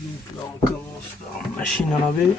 Donc là on commence par machine à laver.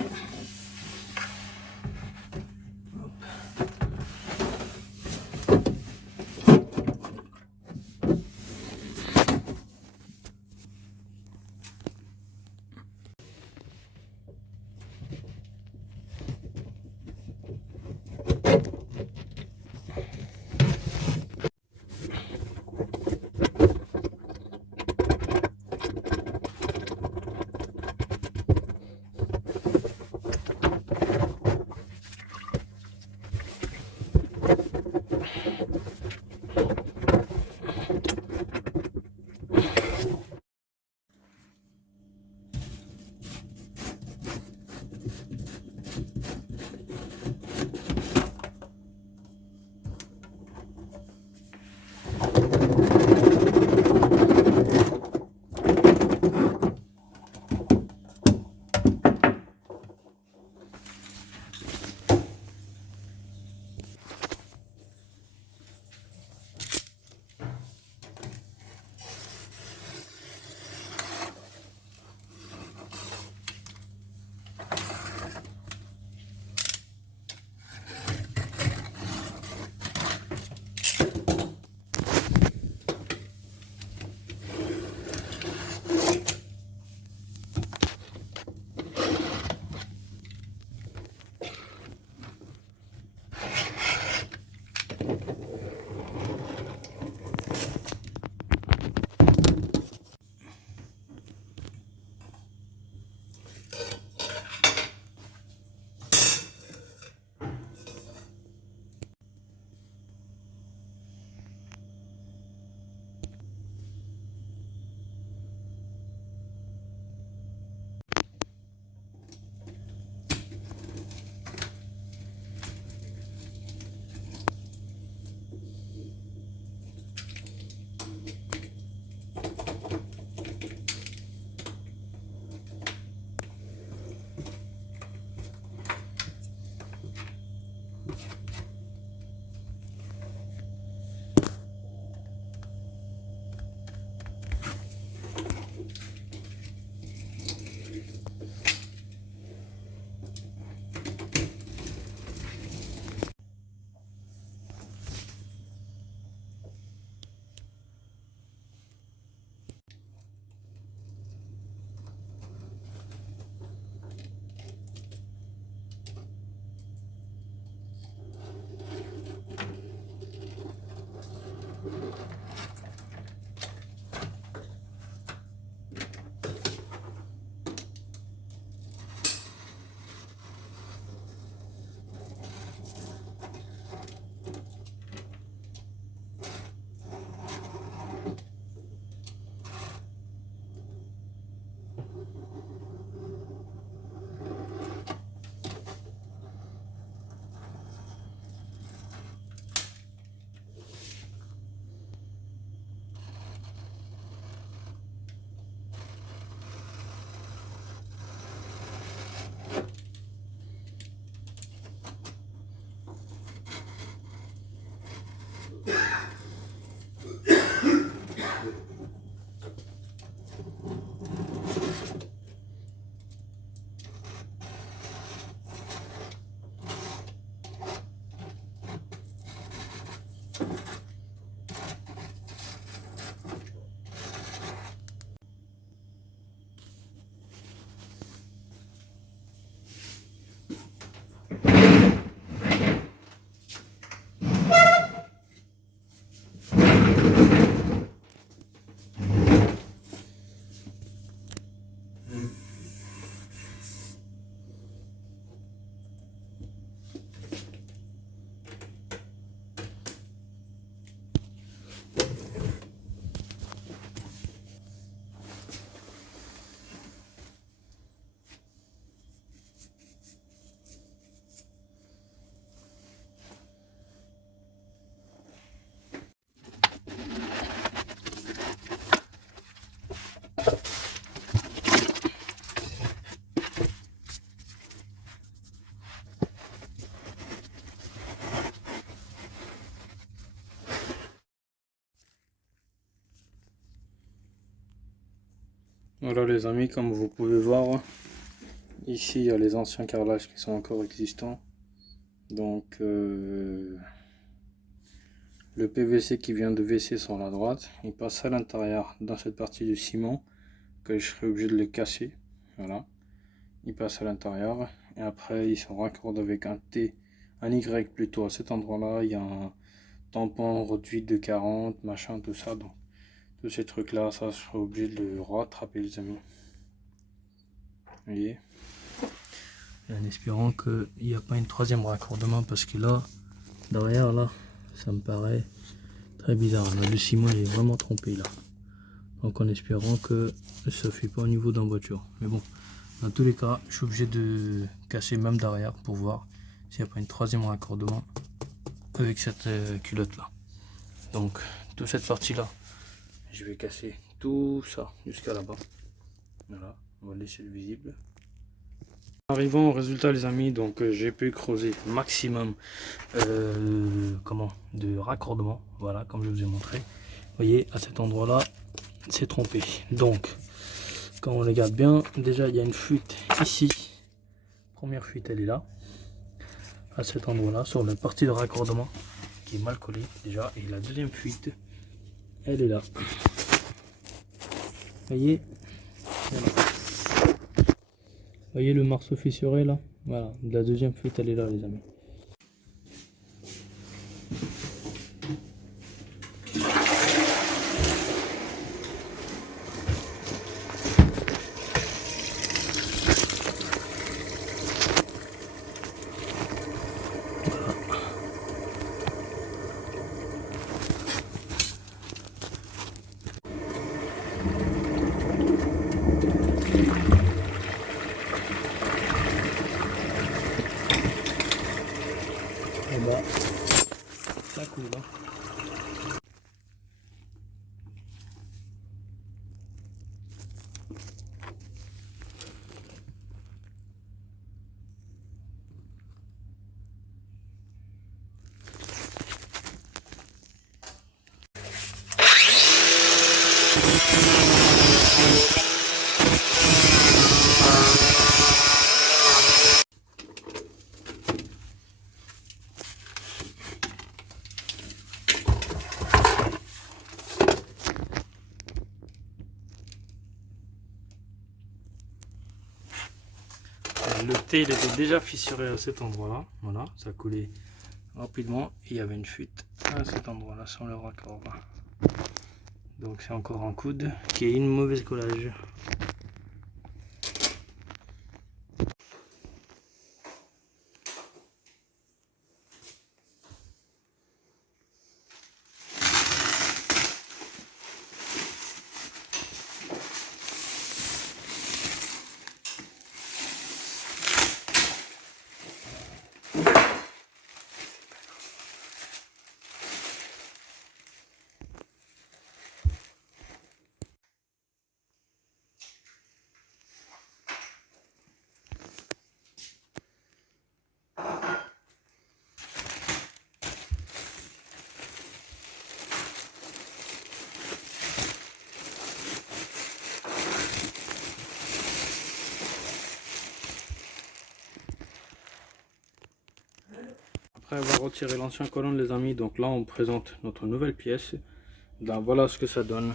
Voilà les amis, comme vous pouvez voir, ici il y a les anciens carrelages qui sont encore existants. Donc le PVC qui vient de WC sur la droite, il passe à l'intérieur dans cette partie de ciment que je serai obligé de le casser. Voilà, il passe à l'intérieur et après ils sont raccordés avec un T, un Y plutôt à cet endroit-là. Il y a un tampon réduit de 40, machin, tout ça. Donc tous ces trucs là, ça je serai obligé de le rattraper les amis. Vous voyez, en espérant qu'il n'y a pas une troisième raccordement, parce que là derrière là ça me paraît très bizarre. Là, le ciment il est vraiment trompé là, donc en espérant que ça ne fait pas au niveau d'emboîture. Mais bon, dans tous les cas je suis obligé de casser même derrière pour voir s'il n'y a pas une troisième raccordement avec cette culotte là. Donc toute cette partie là je vais casser tout ça jusqu'à là-bas. Voilà, on va laisser le visible. Arrivons au résultat les amis, donc j'ai pu creuser maximum de raccordement, voilà, comme je vous ai montré. Vous voyez, à cet endroit là c'est trompé. Donc quand on regarde bien, déjà il y a une fuite ici. Première fuite elle est là, à cet endroit là, sur la partie de raccordement qui est mal collée déjà, et la deuxième fuite elle est là. Vous voyez, voilà. Vous voyez le marceau fissuré là, voilà, la deuxième fuite elle est là les amis. Et bah ça coule hein. Le T il était déjà fissuré à cet endroit là, voilà, ça coulait rapidement et il y avait une fuite à cet endroit là sur le raccord. Donc c'est encore un coude qui est une mauvaise collage. Après avoir retiré l'ancien colonne les amis, donc là on présente notre nouvelle pièce. Donc voilà ce que ça donne.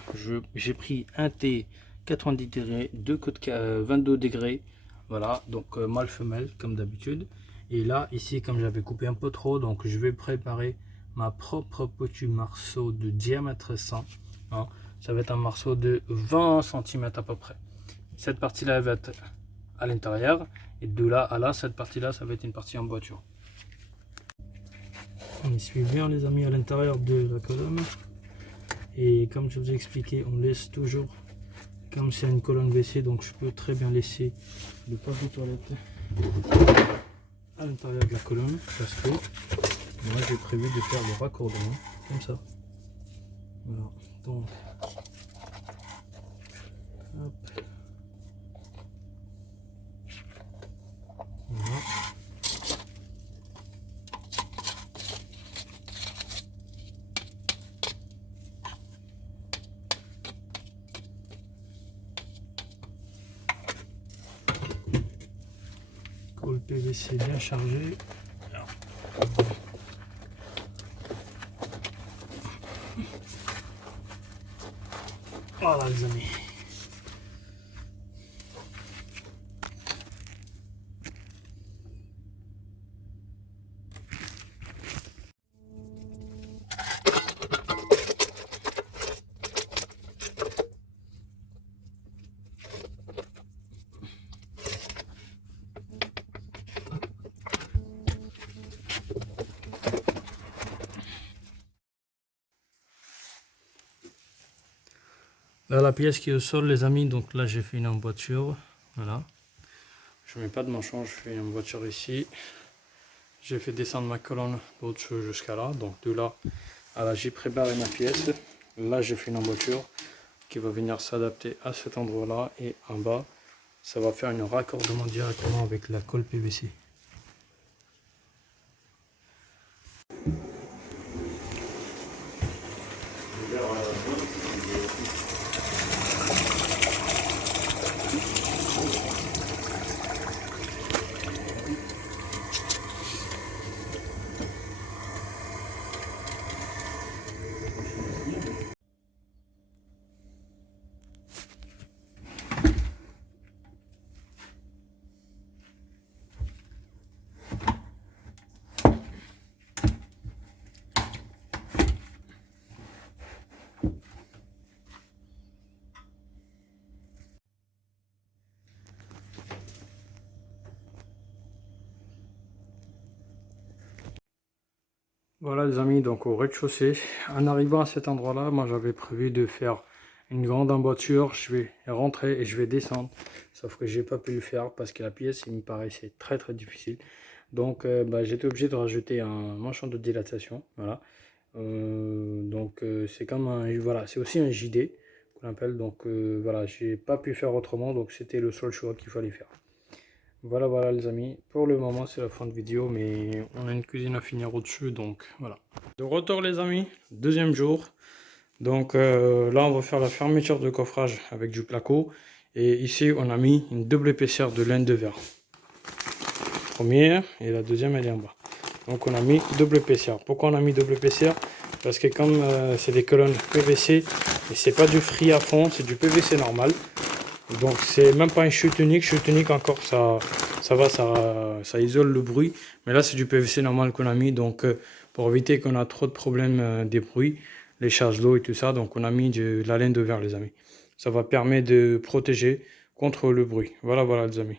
J'ai pris un T 90 degrés, deux côtes 22 degrés, voilà, donc mâle femelle comme d'habitude. Et là ici comme j'avais coupé un peu trop, donc je vais préparer ma propre petit marceau de diamètre 100 hein. Ça va être un marceau de 20 cm à peu près. Cette partie là va être à l'intérieur et de là à là, cette partie là ça va être une partie en boiture. On essuie bien les amis à l'intérieur de la colonne, et comme je vous ai expliqué, on laisse toujours, comme c'est une colonne WC, donc je peux très bien laisser le papier toilette à l'intérieur de la colonne, parce que moi j'ai prévu de faire le raccordement comme ça. Voilà, donc hop. Voilà. PVC bien chargé. Voilà les amis. Là la pièce qui est au sol les amis, donc là j'ai fait une emboîture, voilà. Je mets pas de manchon, je fais une emboîture ici. J'ai fait descendre ma colonne au-dessus jusqu'à là, donc de là à là j'ai préparé ma pièce. Là j'ai fait une emboîture qui va venir s'adapter à cet endroit là, et en bas ça va faire un raccordement directement avec la colle PVC. Voilà les amis, donc au rez-de-chaussée, en arrivant à cet endroit là, moi j'avais prévu de faire une grande emboîture, je vais rentrer et je vais descendre, sauf que j'ai pas pu le faire parce que la pièce il me paraissait très difficile, donc j'étais obligé de rajouter un manchon de dilatation, voilà. C'est comme un, voilà, c'est aussi un JD qu'on appelle, donc voilà, j'ai pas pu faire autrement, donc c'était le seul choix qu'il fallait faire. Voilà les amis, pour le moment c'est la fin de vidéo, mais on a une cuisine à finir au-dessus, donc voilà. De retour les amis, deuxième jour. Donc là on va faire la fermeture de coffrage avec du placo. Et ici on a mis une double épaisseur de laine de verre. Première et la deuxième elle est en bas. Donc on a mis double épaisseur. Pourquoi on a mis double épaisseur? Parce que comme c'est des colonnes PVC, et c'est pas du free à fond, c'est du PVC normal. Donc c'est même pas une chute unique encore ça isole le bruit, mais là c'est du PVC normal qu'on a mis, donc pour éviter qu'on a trop de problèmes des bruits, les charges d'eau et tout ça, donc on a mis de la laine de verre les amis. Ça va permettre de protéger contre le bruit. Voilà les amis.